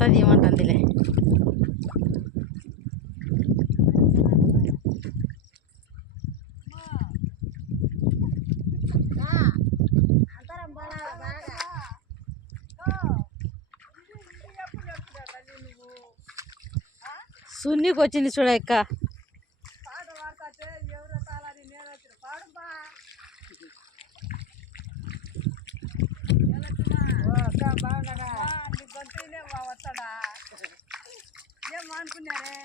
అంతా తీయమంటుందిలే. సున్నికి వచ్చింది చూడ ఎక్క. వస్తాడా ఏం అనుకున్నారే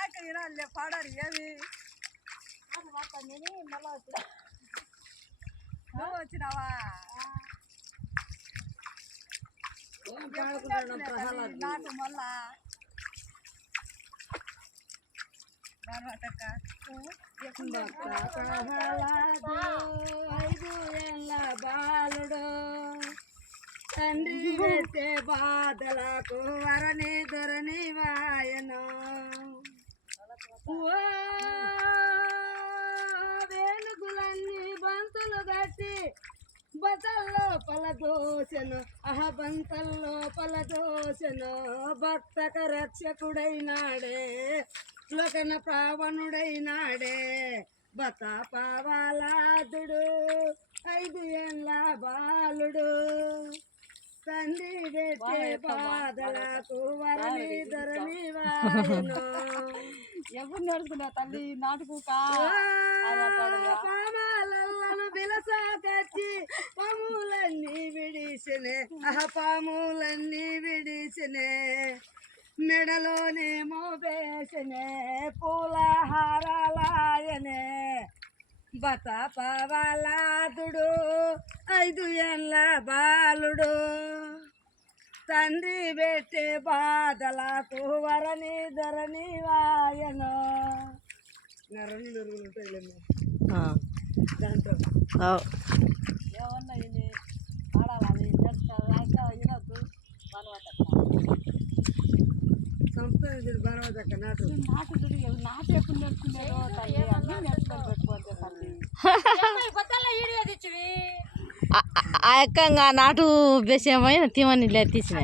ఆకలి పాడారు ఏమి వచ్చినావా నాటు మళ్ళా బాలుడు తండ్రి పెట్టే బాధలకు వరని దొరని వాయను. వేలుగులన్నీ బంతులు కట్టి బతల్లో పలదోసెను బంతల్లో పలదోసెను. భక్తక రక్షకుడైనాడే లోకన ప్రావణుడైనాడే బత పావాలాదుడు 5 ఏళ్ళ బాలుడు తండ్రి పెట్టే బాధలకు వరని ధరని వాయను. ఎవరు నేర్చుకున్నా తల్లి నాటుకు పామాలను బిలసాకచ్చి పాములన్నీ విడిసినే పాములన్నీ విడిసినే. మెడలోనేమో వేసినే పూలహారాలయనే బత పవలాదుడు 5 ఏళ్ళ బాలుడు తండ్రి పెట్టే బాధలకు వరని ధరని వాయను. నరని దొరుకులు ఉంటాయి దాంట్లో ఏమన్నా ఇది ఆడాలని వినొద్దు సంస్థ బలవదక్క నాటు నాటు నాటు ఎప్పుడు నేర్చుకున్నారో తల్లి అన్నీ నేర్చుకొని పెట్టుకోవచ్చు తల్లి. ఆ ఎక్కంగా నాటు బేసేమని తీమని తీసిన